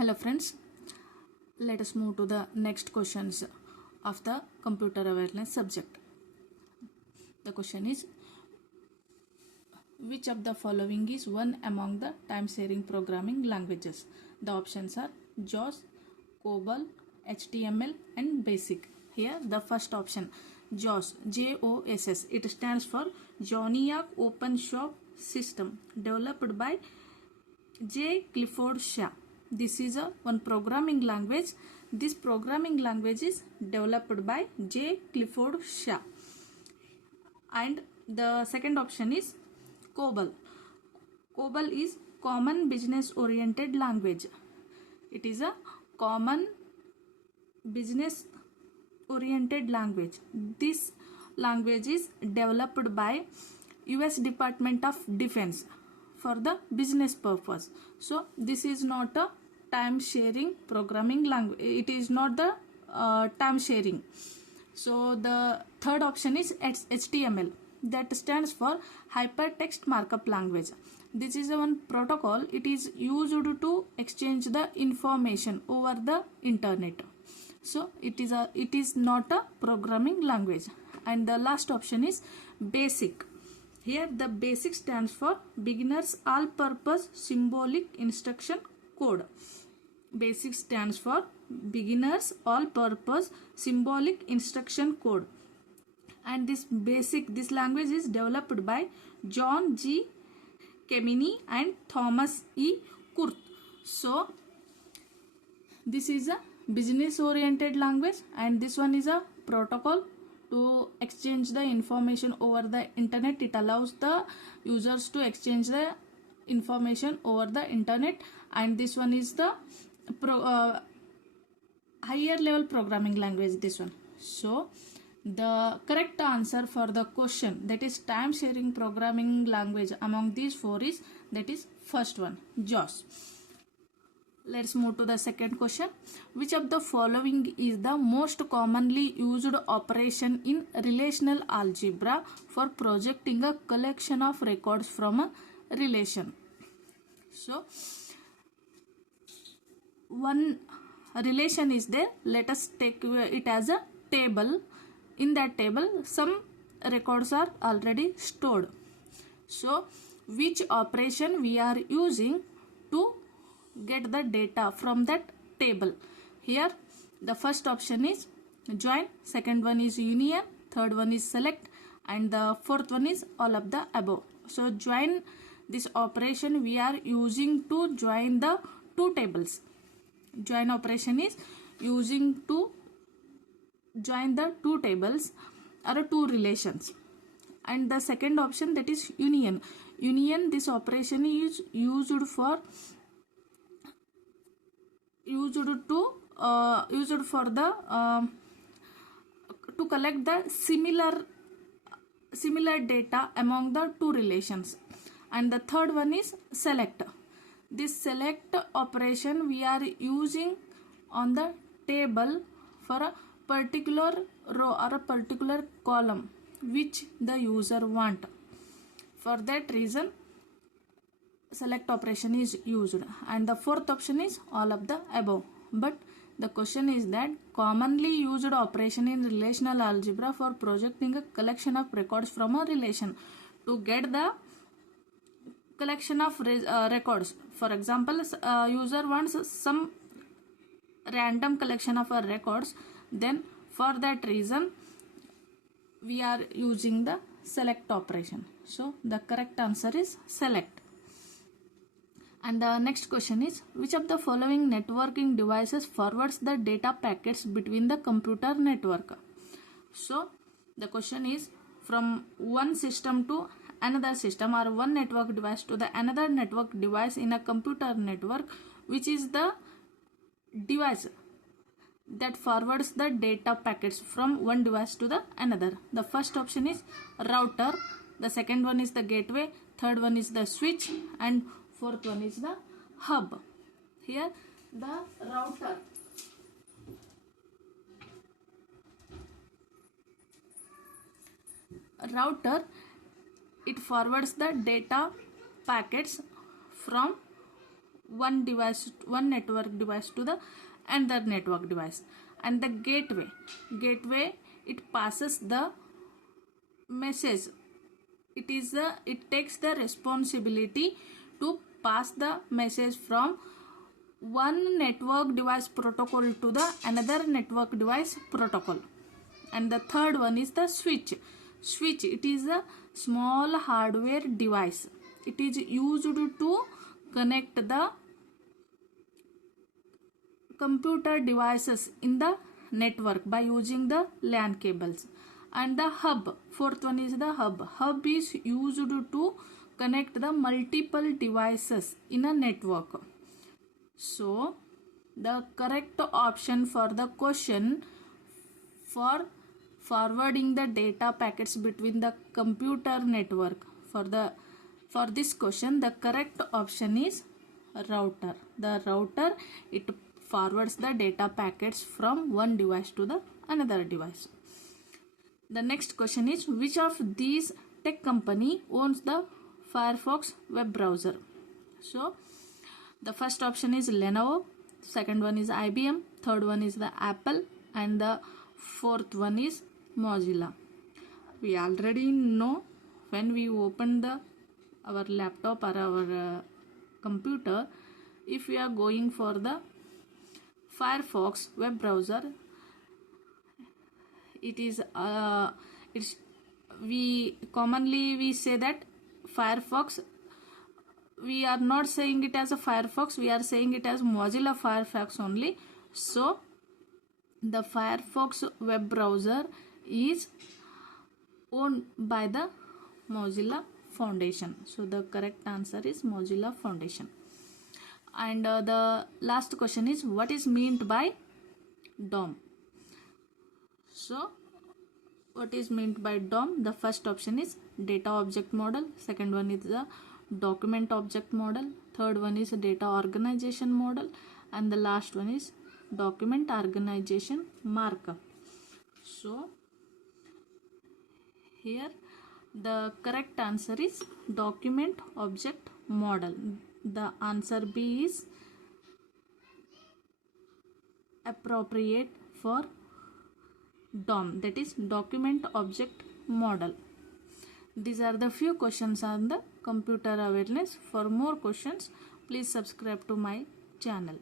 Hello friends, let us move to the next questions of the computer awareness subject. The question is, which of the following is one among the time sharing programming languages? The options are JAWS, COBOL, HTML and BASIC. Here the first option, JAWS, JOSS, it stands for Joniac Open Shop System, developed by J. Clifford Shah. This is one programming language. This programming language is developed by J. Clifford Shah. And the second option is COBOL. COBOL is Common Business Oriented Language. It is a common business oriented language. This language is developed by US Department of Defense for the business purpose. So this is not a time sharing programming language. It is not the time sharing. So the third option is HTML, that stands for Hypertext Markup Language. This is one protocol. It is used to exchange the information over the internet. So it is not a programming language. And the last option is BASIC. Here the BASIC stands for Beginners All Purpose Symbolic Instruction Code. BASIC stands for Beginners All Purpose Symbolic Instruction Code. And this language is developed by John G. Kemeny and Thomas E. Kurth. So this is a business oriented language, and this one is a protocol to exchange the information over the internet. It allows the users to exchange the information over the internet, and this one is the higher level programming language, this one. So the correct answer for the question, that is time sharing programming language, among these four is, that is first one, JAWS. Let's move to the second question. Which of the following is the most commonly used operation in relational algebra for projecting a collection of records from a relation? So one relation is there. Let us take it as a table. In that table some records are already stored. So which operation we are using to get the data from that table? Here the first option is join, second one is union, third one is select, and the fourth one is all of the above. So join, this operation we are using to join the two tables. Join operation is using to join the two tables or two relations. And the second option, that is union. Union, this operation is used for to collect the similar data among the two relations. And the third one is select. This select operation we are using on the table for a particular row or a particular column which the user want. For that reason select operation is used. And the fourth option is all of the above. But the question is that commonly used operation in relational algebra for projecting a collection of records from a relation. To get the collection of records, for example, user wants some random collection of records, then for that reason we are using the select operation. So the correct answer is select. And the next question is, which of the following networking devices forwards the data packets between the computer network? So the question is, from one system to another system or one network device to the another network device in a computer network, which is the device that forwards the data packets from one device to the another? The first option is router, the second one is the gateway, third one is the switch, and fourth one is the hub. Here the router, it forwards the data packets from one network device to the another network device. And the gateway, it passes the message. It takes the responsibility to pass the message from one network device protocol to the another network device protocol. And the third one is the switch. It is a small hardware device. It is used to connect the computer devices in the network by using the LAN cables. And the hub, fourth one is the hub is used to connect the multiple devices in a network. So the correct option for the question for forwarding the data packets between the computer network, for this question, the correct option is router. The router, it forwards the data packets from one device to the another device. The next question is, which of these tech company owns the Firefox web browser? So the first option is Lenovo, second one is IBM, third one is the Apple, and the fourth one is Mozilla. We already know when we open our laptop or our computer, if we are going for the Firefox web browser, we commonly say that Firefox. We are not saying it as a Firefox, we are saying it as Mozilla Firefox only. So the Firefox web browser is owned by the Mozilla Foundation. So the correct answer is Mozilla Foundation. And the last question is, what is meant by DOM? So what is meant by DOM? The first option is data object model, second one is the document object model, third one is data organization model, and the last one is document organization markup. So here the correct answer is document object model. The answer B is appropriate for DOM, that is document object model. These are the few questions on the computer awareness. For more questions, please subscribe to my channel.